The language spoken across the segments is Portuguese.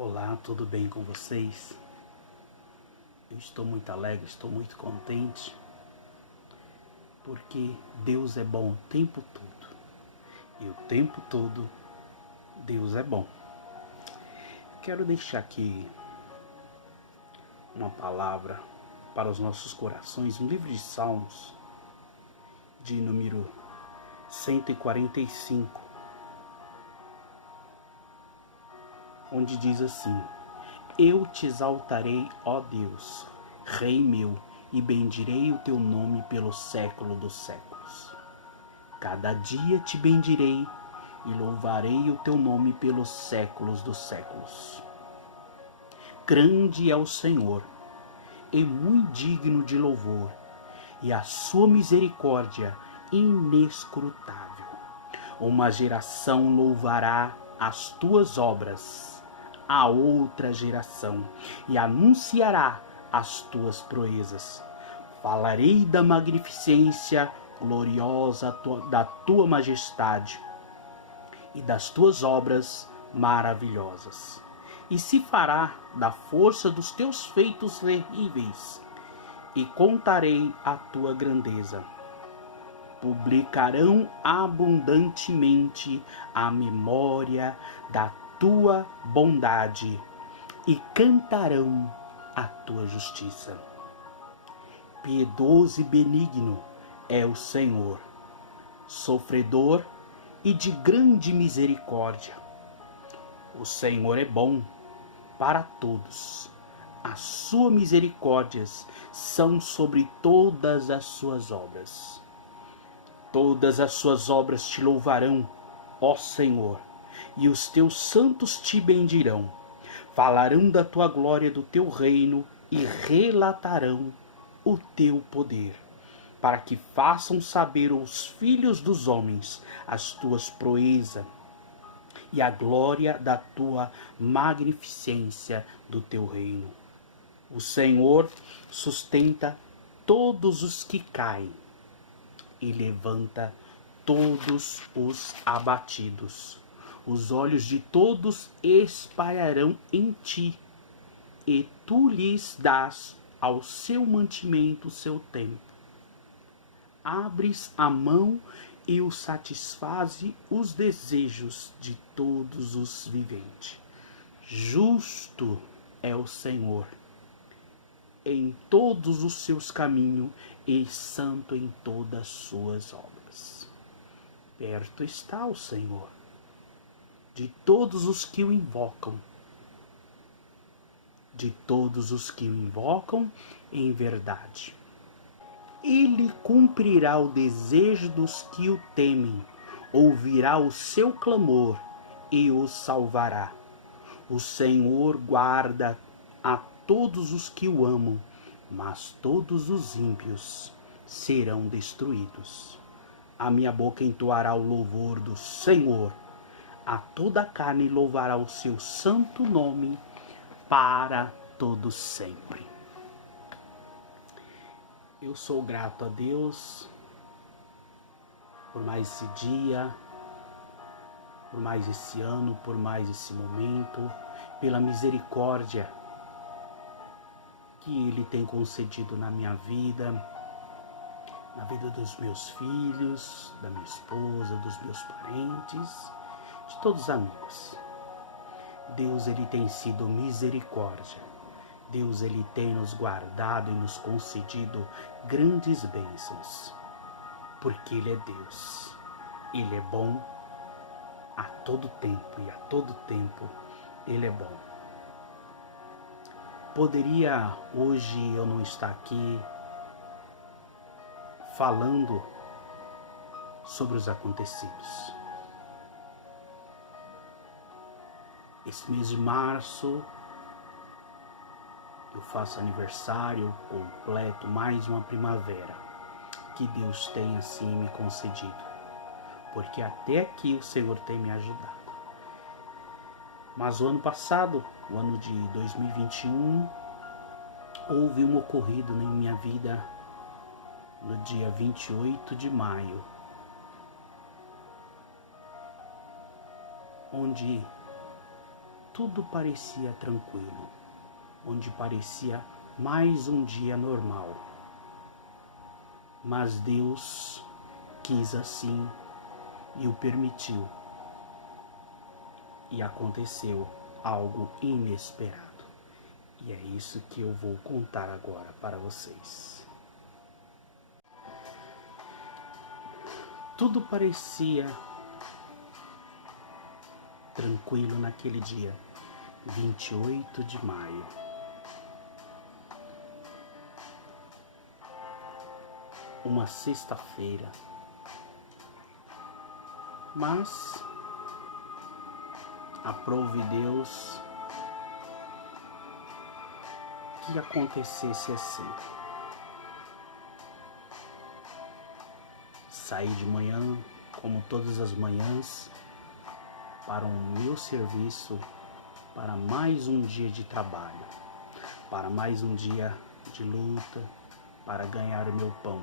Olá, tudo bem com vocês? Eu estou muito alegre, estou muito contente, porque Deus é bom o tempo todo. E o tempo todo, Deus é bom. Quero deixar aqui uma palavra para os nossos corações, um livro de Salmos, de número 145, onde diz assim: Eu te exaltarei, ó Deus, Rei meu, e bendirei o teu nome pelo século dos séculos. Cada dia te bendirei e louvarei o teu nome pelos séculos dos séculos. Grande é o Senhor, e muito digno de louvor, e a sua misericórdia inescrutável. Uma geração louvará as tuas obras, a outra geração, e anunciará as tuas proezas. Falarei da magnificência gloriosa da tua majestade e das tuas obras maravilhosas. E se fará da força dos teus feitos terríveis, e contarei a tua grandeza. Publicarão abundantemente a memória da tua bondade e cantarão a tua justiça. Piedoso e benigno é o Senhor, sofredor e de grande misericórdia. O Senhor é bom para todos. As suas misericórdias são sobre todas as suas obras. Todas as suas obras te louvarão, ó Senhor, e os teus santos te bendirão. Falarão da tua glória, do teu reino, e relatarão o teu poder, para que façam saber aos filhos dos homens as tuas proezas e a glória da tua magnificência do teu reino. O Senhor sustenta todos os que caem e levanta todos os abatidos. Os olhos de todos espalharão em ti, e tu lhes dás ao seu mantimento o seu tempo. Abres a mão e o satisfaze os desejos de todos os viventes. Justo é o Senhor em todos os seus caminhos e santo em todas as suas obras. Perto está o Senhor de todos os que o invocam, de todos os que o invocam em verdade. Ele cumprirá o desejo dos que o temem, ouvirá o seu clamor e os salvará. O Senhor guarda a todos os que o amam, mas todos os ímpios serão destruídos. A minha boca entoará o louvor do Senhor. A toda a carne louvará o seu santo nome para todo sempre. Eu sou grato a Deus por mais esse dia, por mais esse ano, por mais esse momento, pela misericórdia que Ele tem concedido na minha vida, na vida dos meus filhos, da minha esposa, dos meus parentes, de todos os amigos. Deus, Ele tem sido misericórdia. Deus, Ele tem nos guardado e nos concedido grandes bênçãos, porque Ele é Deus. Ele é bom a todo tempo, e a todo tempo Ele é bom. Poderia hoje eu não estar aqui falando sobre os acontecidos. Esse mês de março eu faço aniversário, completo mais uma primavera que Deus tem assim me concedido, porque até aqui o Senhor tem me ajudado. Mas o ano passado, o ano de 2021, houve um ocorrido na minha vida no dia 28 de maio, onde tudo parecia tranquilo, onde parecia mais um dia normal. Mas Deus quis assim e o permitiu. E aconteceu algo inesperado. E é isso que eu vou contar agora para vocês. Tudo parecia tranquilo naquele dia, 28 de maio. Uma sexta-feira. Mas aprove Deus que acontecesse assim. Saí de manhã, como todas as manhãs, para o meu serviço, para mais um dia de trabalho, para mais um dia de luta, para ganhar o meu pão.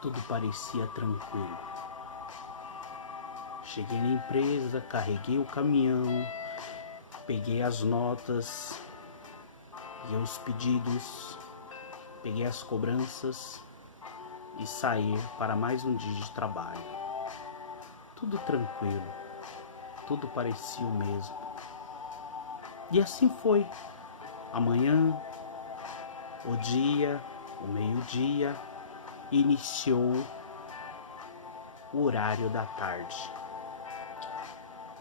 Tudo parecia tranquilo. Cheguei na empresa, carreguei o caminhão, peguei as notas e os pedidos, peguei as cobranças e saí para mais um dia de trabalho. Tudo tranquilo, tudo parecia o mesmo. E assim foi. Amanhã, o dia, o meio-dia, iniciou o horário da tarde.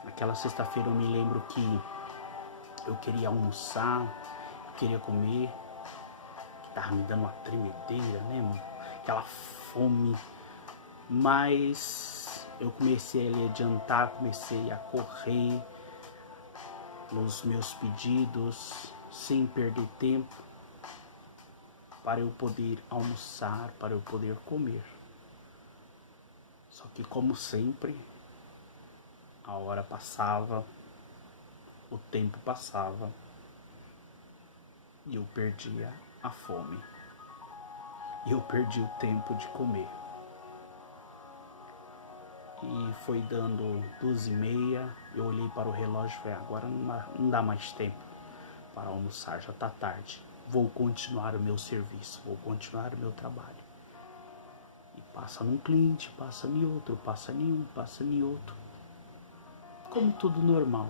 Naquela sexta-feira eu me lembro que eu queria almoçar, eu queria comer, que tava me dando uma tremedeira, né? Aquela fome. Mas eu comecei a adiantar, comecei a correr nos meus pedidos, sem perder tempo, para eu poder almoçar, para eu poder comer. Só que, como sempre, a hora passava, o tempo passava e eu perdia a fome. E eu perdi o tempo de comer. E foi dando 2h30, eu olhei para o relógio e falei, agora não dá mais tempo para almoçar, já está tarde. Vou continuar o meu serviço, vou continuar o meu trabalho. E passa num cliente, passa em outro, passa em um, passa em outro. Como tudo normal.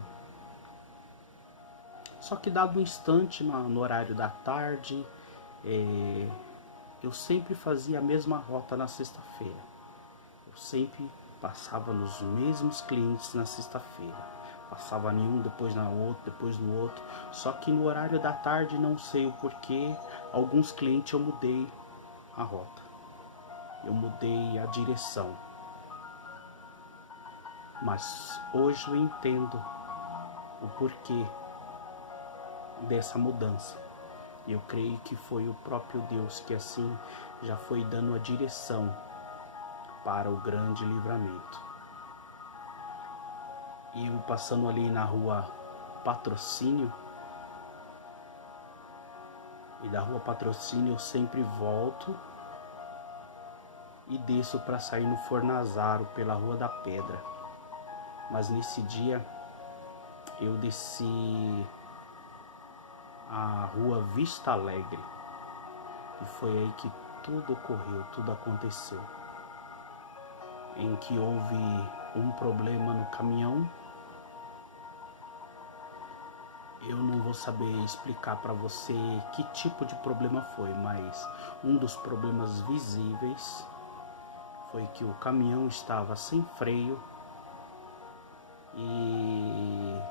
Só que dado um instante no horário da tarde, eu sempre fazia a mesma rota na sexta-feira. Eu sempre passava nos mesmos clientes na sexta-feira. Passava em um, depois na outro, depois no outro. Só que no horário da tarde, não sei o porquê, alguns clientes eu mudei a rota. Eu mudei a direção. Mas hoje eu entendo o porquê dessa mudança. Eu creio que foi o próprio Deus que assim já foi dando a direção para o grande livramento. E eu passando ali na rua Patrocínio, e da rua Patrocínio eu sempre volto e desço para sair no Fornazaro pela Rua da Pedra. Mas nesse dia eu desci a rua Vista Alegre e foi aí que tudo ocorreu, tudo aconteceu. Em que houve um problema no caminhão. Eu não vou saber explicar para você que tipo de problema foi, mas um dos problemas visíveis foi que o caminhão estava sem freio e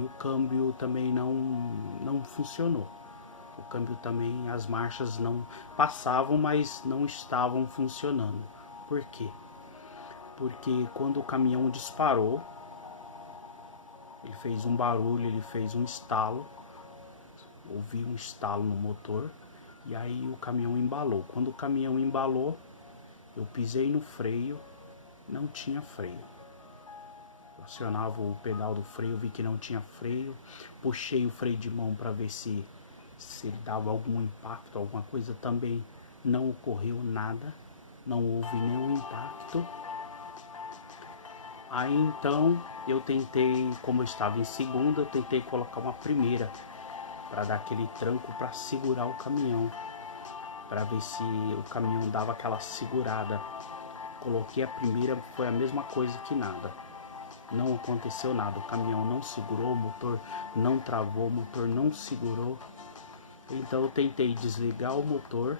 o câmbio também não funcionou. O câmbio também, as marchas não passavam, mas não estavam funcionando. Por quê? Porque quando o caminhão disparou, ele fez um barulho, ele fez um estalo, ouvi um estalo no motor e aí o caminhão embalou. Quando o caminhão embalou, eu pisei no freio, não tinha freio. Eu acionava o pedal do freio, vi que não tinha freio, puxei o freio de mão para ver se ele dava algum impacto, alguma coisa, também não ocorreu nada, não houve nenhum impacto. Aí então eu tentei, como eu estava em segunda, eu tentei colocar uma primeira para dar aquele tranco para segurar o caminhão, para ver se o caminhão dava aquela segurada. Coloquei a primeira, foi a mesma coisa que nada. Não aconteceu nada, o caminhão não segurou, o motor não travou, o motor não segurou. Então eu tentei desligar o motor,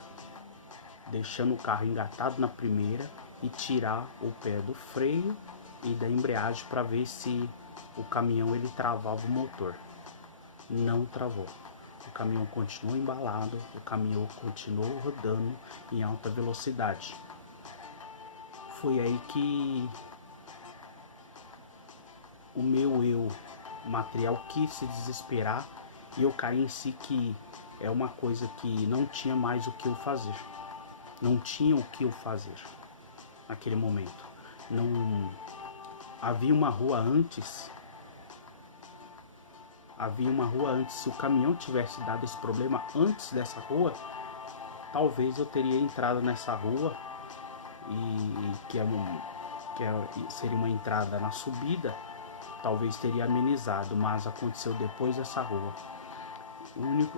deixando o carro engatado na primeira e tirar o pé do freio e da embreagem para ver se o caminhão ele travava o motor. Não travou. O caminhão continuou embalado, o caminhão continuou rodando em alta velocidade. Foi aí que o meu eu material quis se desesperar e eu caí em si que é uma coisa que não tinha mais o que eu fazer. Não tinha o que eu fazer naquele momento. Não havia uma rua antes. Se o caminhão tivesse dado esse problema antes dessa rua, talvez eu teria entrado nessa rua e seria uma entrada na subida, talvez teria amenizado, mas aconteceu depois dessa rua.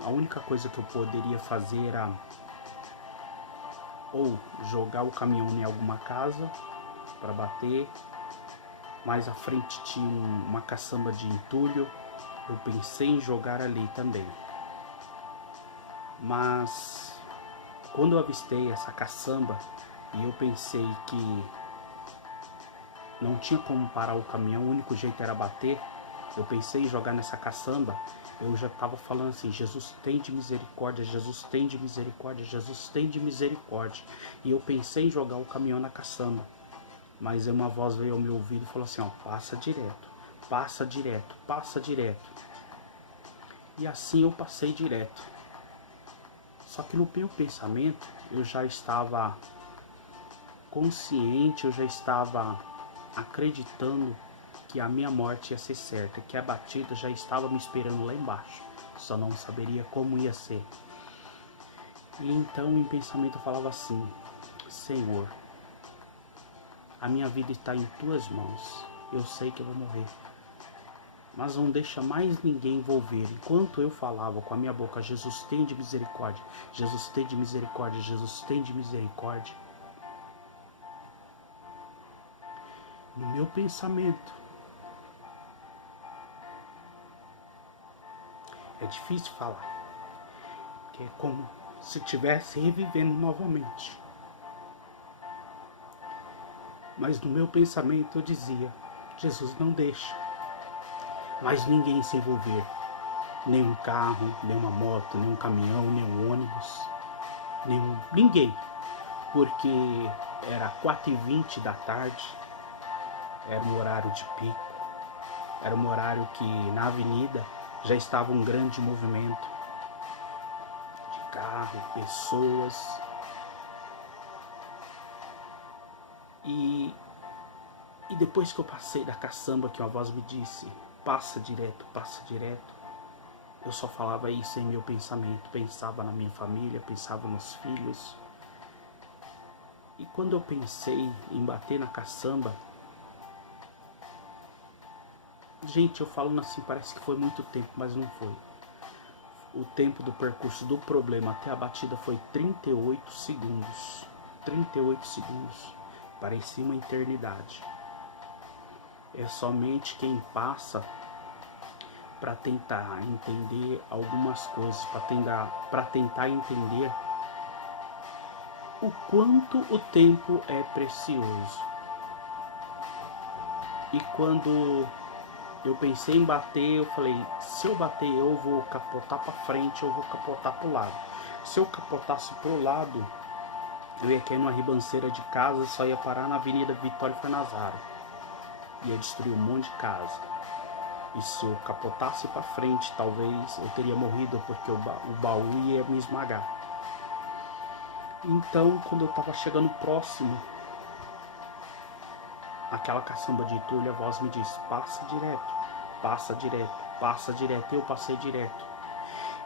A única coisa que eu poderia fazer era ou jogar o caminhão em alguma casa para bater. Mais à frente tinha uma caçamba de entulho, eu pensei em jogar ali também. Mas quando eu avistei essa caçamba e eu pensei que não tinha como parar o caminhão, o único jeito era bater, eu pensei em jogar nessa caçamba, eu já estava falando assim: Jesus, tem de misericórdia, Jesus, tem de misericórdia, Jesus, tem de misericórdia. E eu pensei em jogar o caminhão na caçamba, mas uma voz veio ao meu ouvido e falou assim: ó, passa direto, passa direto, passa direto. E assim eu passei direto. Só que no meu pensamento eu já estava consciente, eu já estava acreditando que a minha morte ia ser certa, que a batida já estava me esperando lá embaixo, só não saberia como ia ser. E então em pensamento eu falava assim: Senhor, a minha vida está em tuas mãos, eu sei que eu vou morrer, mas não deixa mais ninguém envolver. Enquanto eu falava com a minha boca: Jesus, tem de misericórdia, Jesus, tem de misericórdia, Jesus, tem de misericórdia, no meu pensamento, é difícil falar, que é como se estivesse revivendo novamente. Mas no meu pensamento eu dizia: Jesus, não deixa mais ninguém se envolver. Nem um carro, nem uma moto, nem um caminhão, nem um ônibus, ninguém. Porque era 4h20 da tarde, era um horário de pico, era um horário que na avenida já estava um grande movimento de carro, pessoas. E depois que eu passei da caçamba, que uma voz me disse: passa direto, passa direto, eu só falava isso em meu pensamento. Pensava na minha família, pensava nos filhos. E quando eu pensei em bater na caçamba, gente, eu falando assim, parece que foi muito tempo, mas não foi. O tempo do percurso do problema até a batida foi 38 segundos. 38 segundos. Parecia uma eternidade. É somente quem passa para tentar entender algumas coisas, para tentar entender o quanto o tempo é precioso. E quando eu pensei em bater, eu falei: se eu bater, eu vou capotar para frente, eu vou capotar para o lado. Se eu capotasse para o lado, eu ia cair numa ribanceira de casa, só ia parar na Avenida Vitória Fornazaro, ia destruir um monte de casa. E se eu capotasse para frente, talvez eu teria morrido, porque o baú ia me esmagar. Então, quando eu estava chegando próximo àquela caçamba de entulho, a voz me disse: passa direto, passa direto, passa direto. E eu passei direto.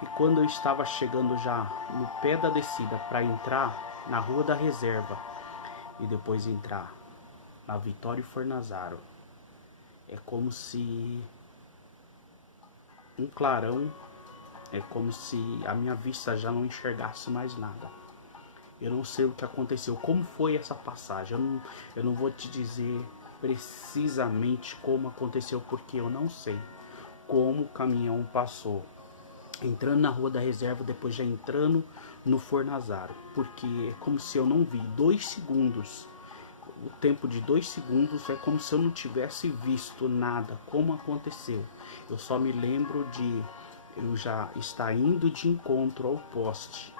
E quando eu estava chegando já no pé da descida para entrar na Rua da Reserva e depois entrar na Vitória Fornazaro, É como se um clarão, é como se a minha vista já não enxergasse mais nada. Eu não sei o que aconteceu, como foi essa passagem. Eu não vou te dizer precisamente como aconteceu, porque eu não sei como o caminhão passou entrando na Rua da Reserva, depois já entrando no Fornazaro, porque é como se eu não vi 2 segundos. O tempo de 2 segundos é como se eu não tivesse visto nada, como aconteceu. Eu só me lembro de eu já estar indo de encontro ao poste.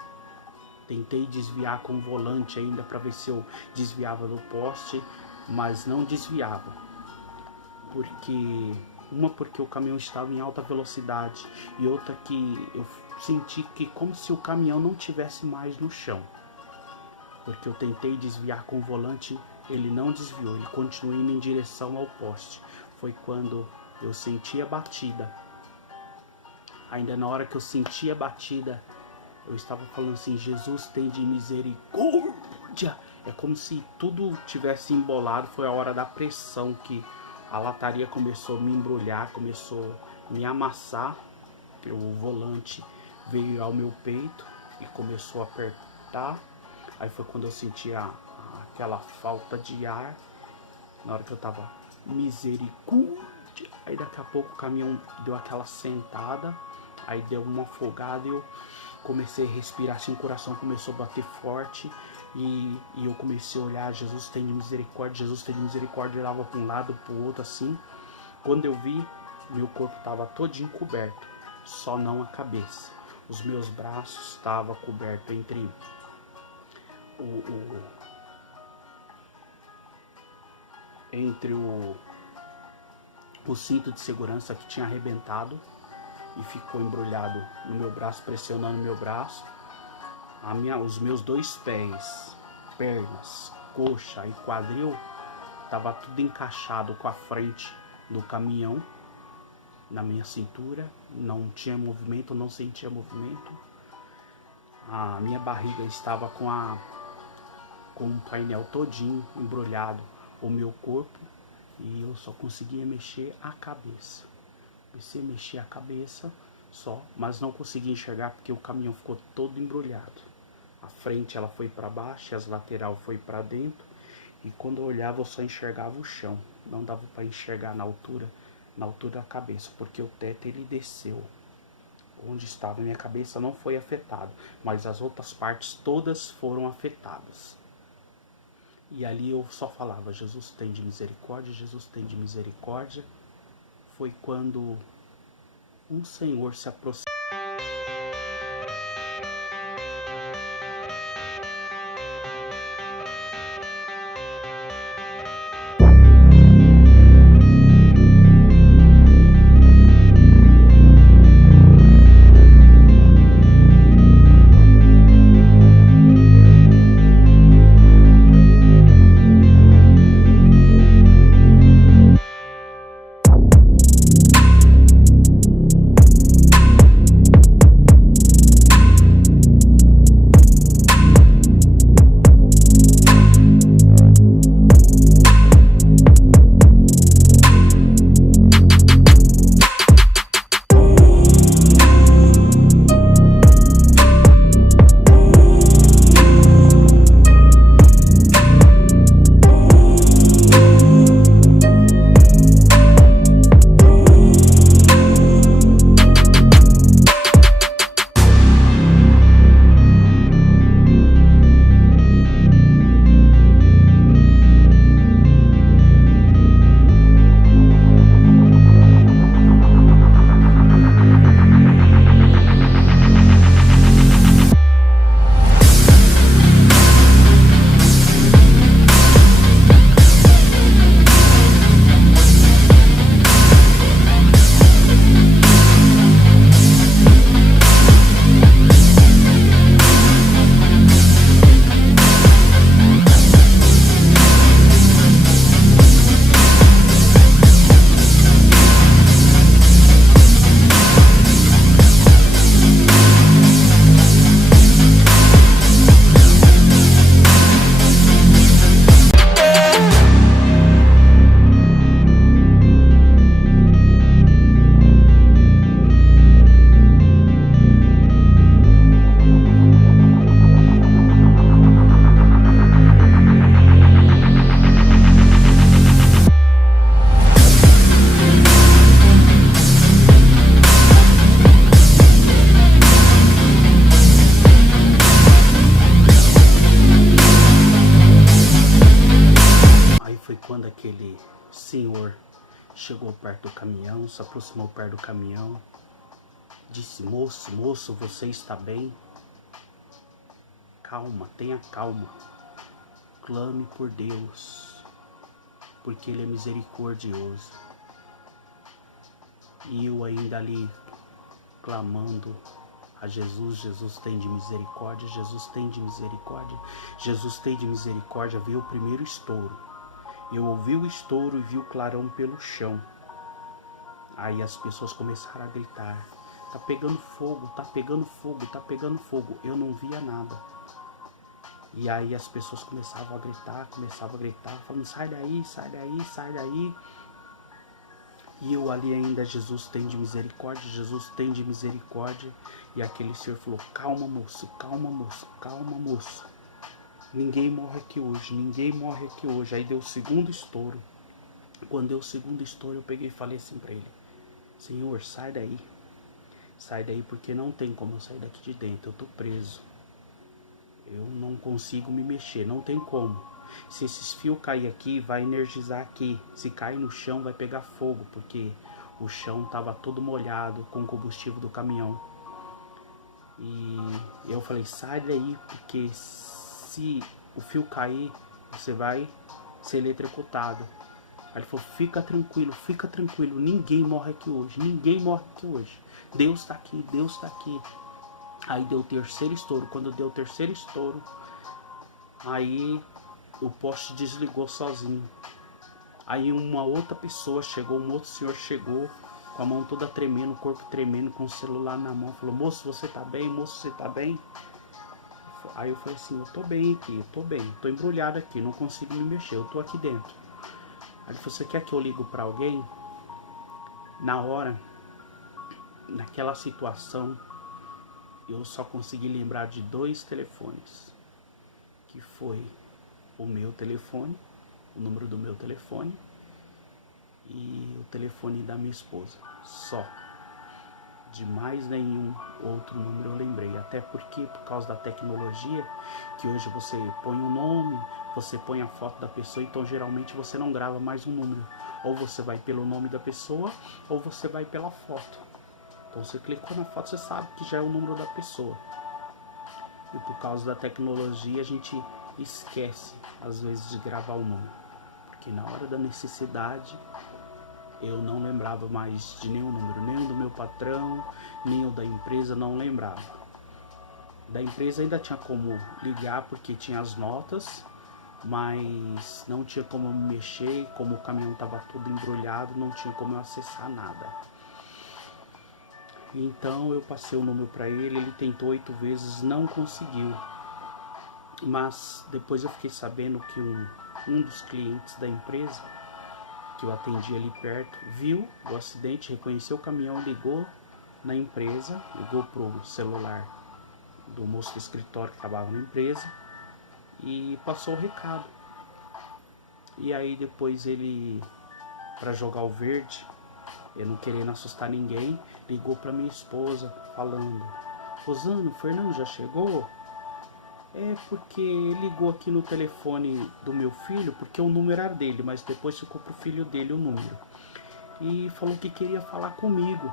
Tentei desviar com o volante ainda para ver se eu desviava do poste, mas não desviava. Porque o caminhão estava em alta velocidade, e outra que eu senti que como se o caminhão não tivesse mais no chão. Porque eu tentei desviar com o volante, ele não desviou, ele continuou indo em direção ao poste. Foi quando eu senti a batida. Ainda na hora que eu senti a batida, eu estava falando assim: Jesus, tem de misericórdia. É como se tudo tivesse embolado. Foi a hora da pressão que a lataria começou a me embrulhar, começou a me amassar. O volante veio ao meu peito e começou a apertar. Aí foi quando eu senti aquela falta de ar. Na hora que eu tava, misericórdia. Aí daqui a pouco o caminhão deu aquela sentada. Aí deu uma afogada e eu comecei a respirar assim, o coração começou a bater forte. E eu comecei a olhar: Jesus, tem de misericórdia, Jesus, tem de misericórdia. Eu olhava para um lado, para o outro assim. Quando eu vi, meu corpo estava todinho coberto, só não a cabeça. Os meus braços estavam cobertos entre o cinto de segurança que tinha arrebentado e ficou embrulhado no meu braço, pressionando meu braço. Os meus 2 pés, pernas, coxa e quadril, estava tudo encaixado com a frente do caminhão na minha cintura. Não tinha movimento, não sentia movimento. A minha barriga estava com um painel todinho embrulhado o meu corpo, e eu só conseguia mexer a cabeça. Comecei a mexer a cabeça só, mas não conseguia enxergar porque o caminhão ficou todo embrulhado. A frente ela foi para baixo, as laterais foi para dentro, e quando eu olhava eu só enxergava o chão. Não dava para enxergar na altura da cabeça, porque o teto ele desceu. Onde estava a minha cabeça não foi afetado, mas as outras partes todas foram afetadas. E ali eu só falava: Jesus, tem de misericórdia, Jesus, tem de misericórdia. Foi quando um senhor se aproximou. chegou perto do caminhão, se aproximou perto do caminhão, disse: moço, moço, você está bem? Calma, tenha calma, clame por Deus, porque Ele é misericordioso. E eu ainda ali clamando a Jesus: Jesus tem de misericórdia, Jesus tem de misericórdia, Jesus tem de misericórdia. Veio o primeiro estouro. Eu ouvi o estouro e vi o clarão pelo chão. Aí as pessoas começaram a gritar: tá pegando fogo, tá pegando fogo, tá pegando fogo. Eu não via nada. E aí as pessoas começavam a gritar, falando: sai daí, sai daí, sai daí. E eu ali ainda: Jesus tem de misericórdia, Jesus tem de misericórdia. E aquele senhor falou: calma moço, calma moço, calma moço. Ninguém morre aqui hoje, ninguém morre aqui hoje. Aí deu o segundo estouro. Quando deu o segundo estouro, eu peguei e falei assim pra ele: Senhor, sai daí. Sai daí, porque não tem como eu sair daqui de dentro, eu tô preso. Eu não consigo me mexer, não tem como. Se esses fios cair aqui, vai energizar aqui. Se cair no chão, vai pegar fogo, porque o chão estava todo molhado com o combustível do caminhão. E eu falei: sai daí, porque se o fio cair, você vai ser eletrocutado. Aí ele falou: fica tranquilo, ninguém morre aqui hoje, ninguém morre aqui hoje. Deus está aqui, Deus está aqui. Aí deu o terceiro estouro. Quando deu o terceiro estouro, aí o poste desligou sozinho. Aí uma outra pessoa chegou, um outro senhor chegou com a mão toda tremendo, o corpo tremendo, com o celular na mão. Falou: moço, você tá bem? Moço, você tá bem? Aí eu falei assim: eu tô bem aqui, eu tô bem. Tô embrulhado aqui, não consigo me mexer, eu tô aqui dentro. Aí ele falou: você quer que eu ligo pra alguém? Na hora, naquela situação, eu só consegui lembrar de 2 telefones. Que foi o meu telefone, o número do meu telefone, e o telefone da minha esposa. Só. De mais nenhum outro número eu lembrei. Até porque, por causa da tecnologia, que hoje você põe um nome, você põe a foto da pessoa, então geralmente você não grava mais um número. Ou você vai pelo nome da pessoa, ou você vai pela foto. Então você clicou na foto, você sabe que já é o número da pessoa. E por causa da tecnologia a gente esquece às vezes de gravar o número, porque na hora da necessidade eu não lembrava mais de nenhum número, nem o do meu patrão, nem o da empresa, não lembrava. Da empresa ainda tinha como ligar porque tinha as notas, mas não tinha como me mexer, como o caminhão estava todo embrulhado, não tinha como eu acessar nada. Então eu passei o número para ele, ele tentou 8 vezes, não conseguiu. Mas depois eu fiquei sabendo que um dos clientes da empresa, que eu atendi ali perto, viu o acidente, reconheceu o caminhão, ligou na empresa, ligou pro celular do moço do escritório que trabalhava na empresa e passou o recado. E aí depois ele, para jogar o verde, eu não querendo assustar ninguém, ligou para minha esposa falando: Rosana, o Fernando já chegou? É porque ligou aqui no telefone do meu filho, porque o número era dele, mas depois ficou pro filho dele o número. E falou que queria falar comigo.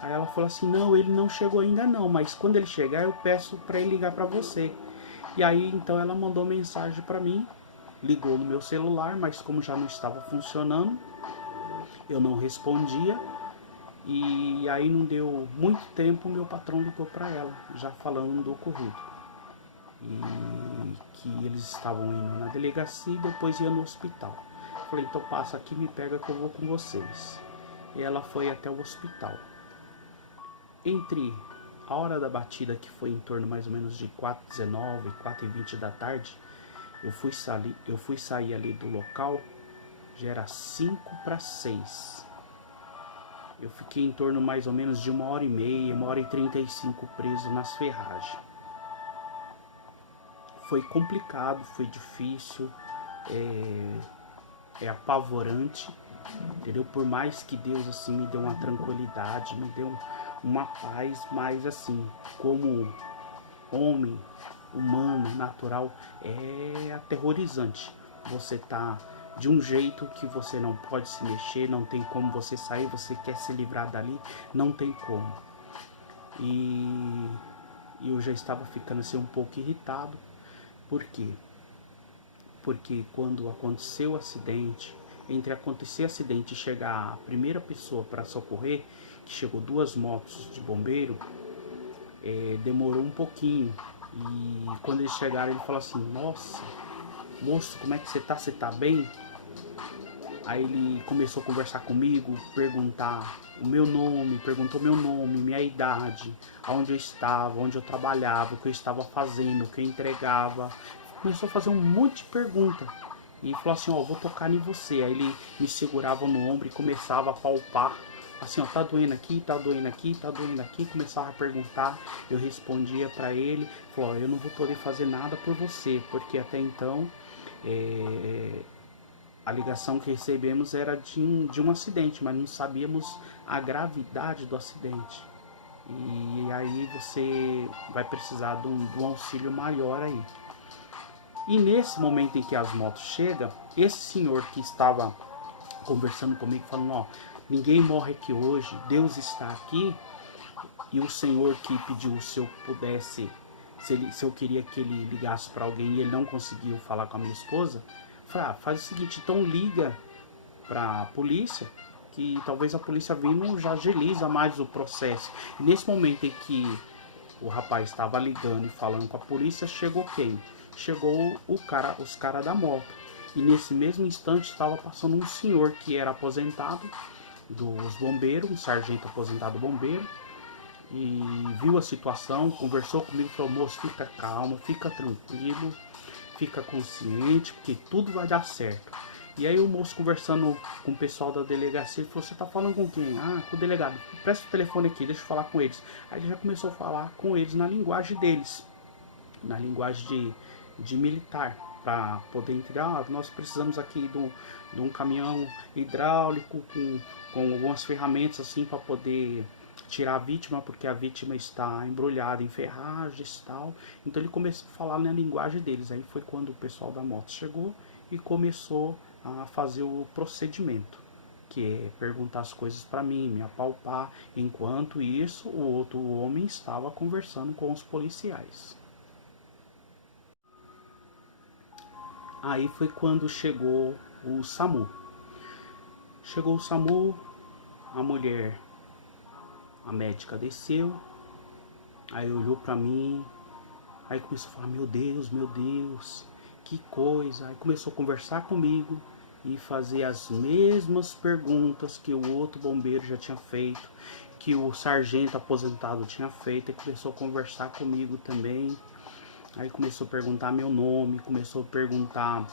Aí ela falou assim: não, ele não chegou ainda não, mas quando ele chegar eu peço para ele ligar para você. E aí então ela mandou mensagem para mim, ligou no meu celular, mas como já não estava funcionando, eu não respondia. E aí não deu muito tempo, meu patrão ligou para ela, já falando do ocorrido. E que eles estavam indo na delegacia e depois ia no hospital. Falei: então passa aqui, me pega que eu vou com vocês. E ela foi até o hospital. Entre a hora da batida, que foi em torno mais ou menos de 4h19 e 4h20 da tarde, eu fui sair ali do local, já era 5:06. Eu fiquei em torno mais ou menos de 1h30, 1h35 preso nas ferragens. Foi complicado, foi difícil, é apavorante, entendeu? Por mais que Deus assim me deu uma tranquilidade, me deu uma paz, mas assim, como homem, humano, natural, é aterrorizante. Você tá de um jeito que você não pode se mexer, não tem como você sair, você quer se livrar dali, não tem como. E eu já estava ficando assim um pouco irritado. Por quê? Porque quando aconteceu o acidente, entre acontecer o acidente e chegar a primeira pessoa para socorrer, que chegou 2 motos de bombeiro, demorou um pouquinho. E quando eles chegaram, ele falou assim: nossa, moço, como é que você tá? Você tá bem? Aí ele começou a conversar comigo, perguntar o meu nome, perguntou meu nome, minha idade, aonde eu estava, onde eu trabalhava, o que eu estava fazendo, o que eu entregava. Começou a fazer um monte de pergunta. E falou assim: ó, vou tocar em você. Aí ele me segurava no ombro e começava a palpar. Assim, ó, tá doendo aqui, tá doendo aqui, tá doendo aqui. Começava a perguntar, eu respondia para ele. Falou: ó, eu não vou poder fazer nada por você, porque até então a ligação que recebemos era de um acidente, mas não sabíamos a gravidade do acidente. E aí você vai precisar de um auxílio maior aí. E nesse momento em que as motos chegam, esse senhor que estava conversando comigo, falando: ó, ninguém morre aqui hoje, Deus está aqui. E o senhor que pediu se eu pudesse, se eu queria que ele ligasse para alguém e ele não conseguiu falar com a minha esposa, falei: ah, faz o seguinte, então liga para a polícia, que talvez a polícia vindo já agiliza mais o processo. E nesse momento em que o rapaz estava ligando e falando com a polícia, chegou quem? Chegou os caras da moto. E nesse mesmo instante estava passando um senhor que era aposentado dos bombeiros, um sargento aposentado bombeiro, e viu a situação, conversou comigo e falou: moço, fica calmo, fica tranquilo, fica consciente, porque tudo vai dar certo. E aí o moço conversando com o pessoal da delegacia, ele falou: você tá falando com quem? Ah, com o delegado. Presta o telefone aqui, deixa eu falar com eles. Aí ele já começou a falar com eles na linguagem deles, na linguagem de militar, para poder entregar: ah, nós precisamos aqui de um caminhão hidráulico com algumas ferramentas assim para poder tirar a vítima, porque a vítima está embrulhada em ferragens e tal. Então ele começou a falar na linguagem deles. Aí foi quando o pessoal da moto chegou e começou a fazer o procedimento, que é perguntar as coisas para mim, me apalpar. Enquanto isso, o outro homem estava conversando com os policiais. Aí foi quando chegou o SAMU. Chegou o SAMU, a mulher, a médica desceu, aí olhou pra mim, aí começou a falar: meu Deus, que coisa. Aí começou a conversar comigo e fazer as mesmas perguntas que o outro bombeiro já tinha feito, que o sargento aposentado tinha feito, e começou a conversar comigo também. Aí começou a perguntar meu nome, começou a perguntar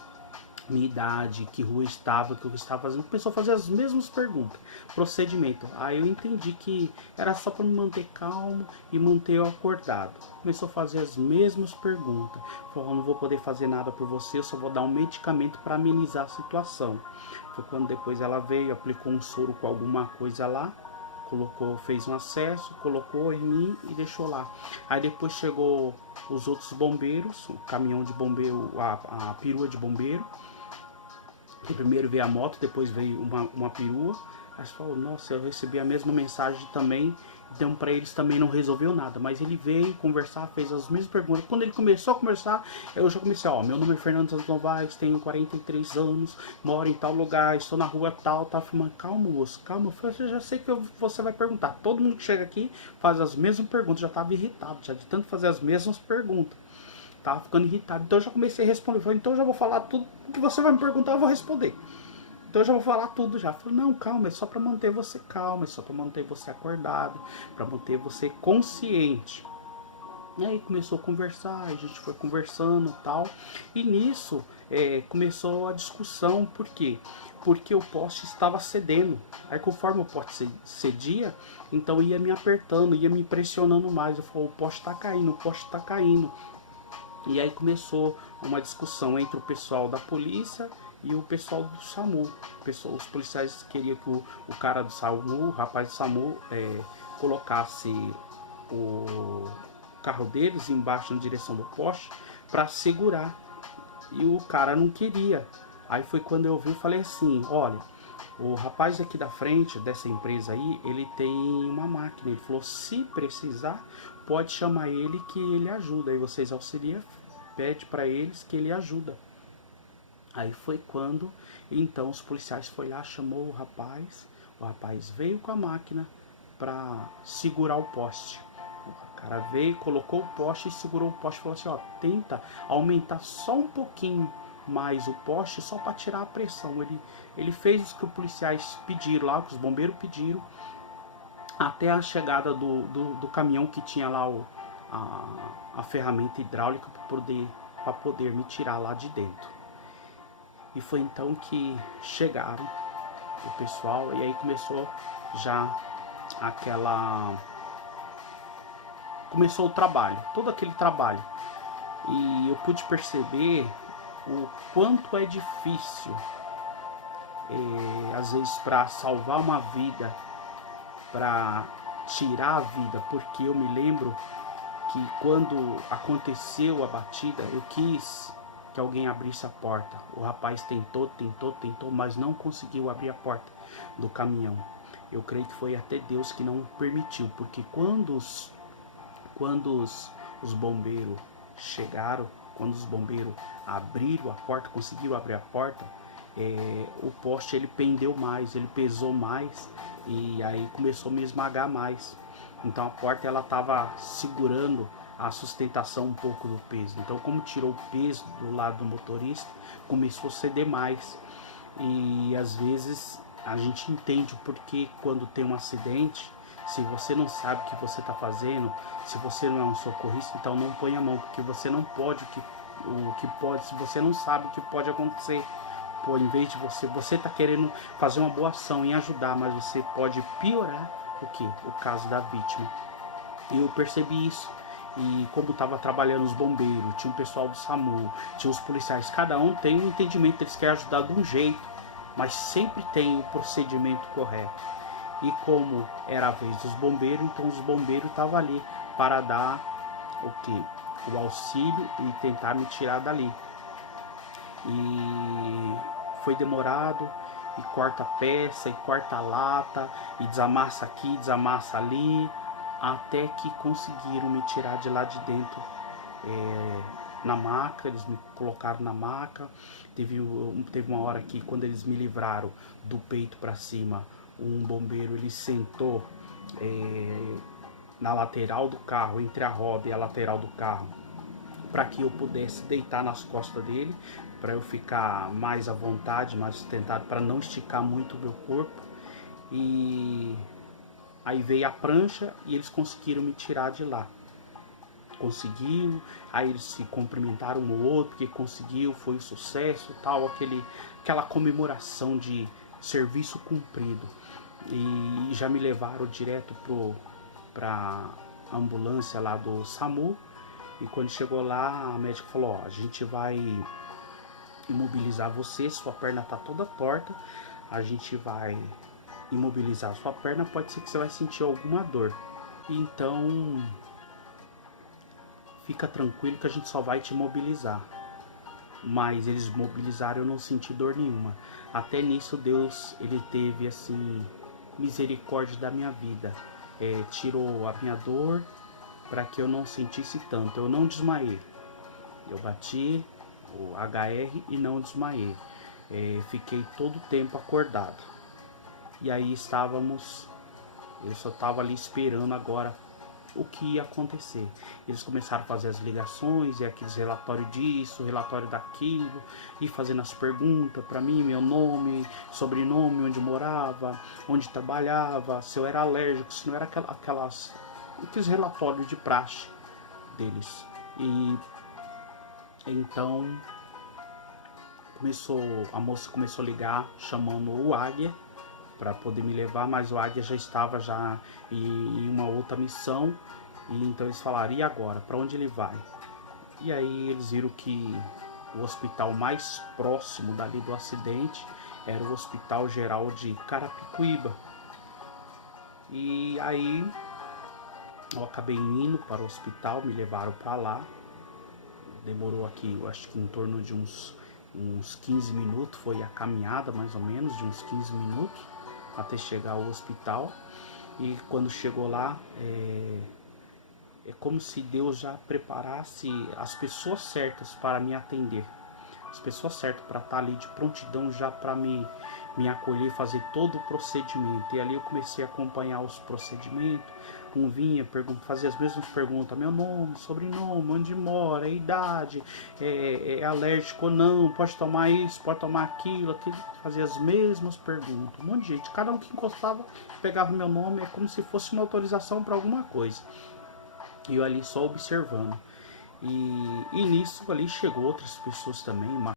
minha idade, que rua estava, o que eu estava fazendo. Começou a fazer as mesmas perguntas, procedimento. Aí eu entendi que era só para me manter calmo e manter eu acordado. Começou a fazer as mesmas perguntas. Falou: não vou poder fazer nada por você, eu só vou dar um medicamento para amenizar a situação. Foi quando depois ela veio, aplicou um soro com alguma coisa lá, colocou, fez um acesso, colocou em mim e deixou lá. Aí depois chegou os outros bombeiros, o caminhão de bombeiro, a perua de bombeiro. Primeiro veio a moto, depois veio uma perua. Aí você falou: nossa, eu recebi a mesma mensagem também. Então para eles também não resolveu nada. Mas ele veio conversar, fez as mesmas perguntas. Quando ele começou a conversar, eu já comecei: ó, meu nome é Fernando Santos Novaes, tenho 43 anos, moro em tal lugar, estou na rua tal, tá filmando. Calma, moço, calma. Eu já sei que você vai perguntar. Todo mundo que chega aqui faz as mesmas perguntas. Já estava irritado, já de tanto fazer as mesmas perguntas. Tava ficando irritado. Então eu já comecei a responder. Falei: então eu já vou falar tudo que você vai me perguntar, eu vou responder. Então eu já vou falar tudo já. Falei: não, calma, é só para manter você calmo, é só para manter você acordado, para manter você consciente. E aí começou a conversar, a gente foi conversando e tal. E nisso começou a discussão. Por quê? Porque o poste estava cedendo. Aí conforme o poste cedia, então ia me apertando, ia me pressionando mais. Eu falei: o poste está caindo, o poste está caindo. E aí começou uma discussão entre o pessoal da polícia e o pessoal do SAMU. Os policiais queriam que o cara do SAMU, o rapaz do SAMU, colocasse o carro deles embaixo na direção do poste para segurar. E o cara não queria. Aí foi quando eu vi, eu falei assim, olha, o rapaz aqui da frente, dessa empresa aí, ele tem uma máquina. Ele falou, se precisar, pode chamar ele que ele ajuda. Aí vocês auxiliam, pede para eles que ele ajuda. Aí foi quando, então, os policiais foi lá, chamou o rapaz veio com a máquina para segurar o poste. O cara veio, colocou o poste e segurou o poste e falou assim, ó, tenta aumentar só um pouquinho mais o poste só para tirar a pressão. Ele fez o que os policiais pediram lá, o que os bombeiros pediram, até a chegada do caminhão que tinha lá a ferramenta hidráulica para poder me tirar lá de dentro. E foi então que chegaram o pessoal e aí começou já começou o trabalho, todo aquele trabalho. E eu pude perceber o quanto é difícil, às vezes, para salvar uma vida, para tirar a vida, porque eu me lembro que quando aconteceu a batida, eu quis que alguém abrisse a porta. O rapaz tentou, mas não conseguiu abrir a porta do caminhão. Eu creio que foi até Deus que não permitiu, porque quando os bombeiros chegaram, quando os bombeiros abriram a porta, conseguiram abrir a porta, o poste ele pendeu mais, ele pesou mais e aí começou a me esmagar mais. Então a porta ela estava segurando a sustentação um pouco do peso. Então como tirou o peso do lado do motorista, começou a ceder mais. E às vezes a gente entende o porquê quando tem um acidente. Se você não sabe o que você está fazendo, se você não é um socorrista, então não põe a mão, porque você não pode o que pode, se você não sabe o que pode acontecer. Pô, em vez de você está querendo fazer uma boa ação em ajudar, mas você pode piorar o caso da vítima. Eu percebi isso. E como estava trabalhando os bombeiros, tinha um pessoal do SAMU, tinha os policiais, cada um tem um entendimento, eles querem ajudar de um jeito, mas sempre tem o procedimento correto. E como era a vez dos bombeiros, então os bombeiros estavam ali para dar o auxílio e tentar me tirar dali. E foi demorado, e corta peça, e corta lata, e desamassa aqui, desamassa ali, até que conseguiram me tirar de lá de dentro, na maca. Eles me colocaram na maca. Teve uma hora que, quando eles me livraram do peito para cima, um bombeiro ele sentou na lateral do carro, entre a roda e a lateral do carro, para que eu pudesse deitar nas costas dele, para eu ficar mais à vontade, mais sustentado, para não esticar muito o meu corpo. E aí veio a prancha e eles conseguiram me tirar de lá. Conseguiram, aí eles se cumprimentaram um ou outro, porque conseguiu, foi um sucesso, tal, aquela comemoração de serviço cumprido. E já me levaram direto para a ambulância lá do SAMU. E quando chegou lá, a médica falou, ó, a gente vai imobilizar você, sua perna tá toda torta, a gente vai imobilizar a sua perna, pode ser que você vai sentir alguma dor. Então, fica tranquilo que a gente só vai te imobilizar. Mas eles mobilizaram, eu não senti dor nenhuma. Até nisso Deus, ele teve assim misericórdia da minha vida. Tirou a minha dor para que eu não sentisse tanto. Eu não desmaiei. Eu bati o HR e não desmaiei. Fiquei todo o tempo acordado. E aí eu só estava ali esperando agora o que ia acontecer. Eles começaram a fazer as ligações, e aqueles relatórios disso, relatório daquilo, e fazendo as perguntas para mim, meu nome, sobrenome, onde morava, onde trabalhava, se eu era alérgico, se não era aqueles relatórios de praxe deles. E então a moça começou a ligar chamando o Águia para poder me levar, mas o Águia já estava em uma outra missão. E então eles falaram, e agora? Para onde ele vai? E aí eles viram que o hospital mais próximo dali do acidente era o Hospital Geral de Carapicuíba. E aí eu acabei indo para o hospital, me levaram para lá. Demorou aqui, eu acho que em torno de uns uns 15 minutos, foi a caminhada mais ou menos, de uns 15 minutos, até chegar ao hospital. E quando chegou lá, é como se Deus já preparasse as pessoas certas para me atender. As pessoas certas para estar ali de prontidão já para me acolher, fazer todo o procedimento. E ali eu comecei a acompanhar os procedimentos. Um vinha, fazia as mesmas perguntas: meu nome, sobrenome, onde mora, a idade, é alérgico ou não, pode tomar isso, pode tomar aquilo. Fazia as mesmas perguntas. Um monte de gente, cada um que encostava pegava meu nome, é como se fosse uma autorização para alguma coisa. E eu ali só observando. E nisso ali chegou outras pessoas também,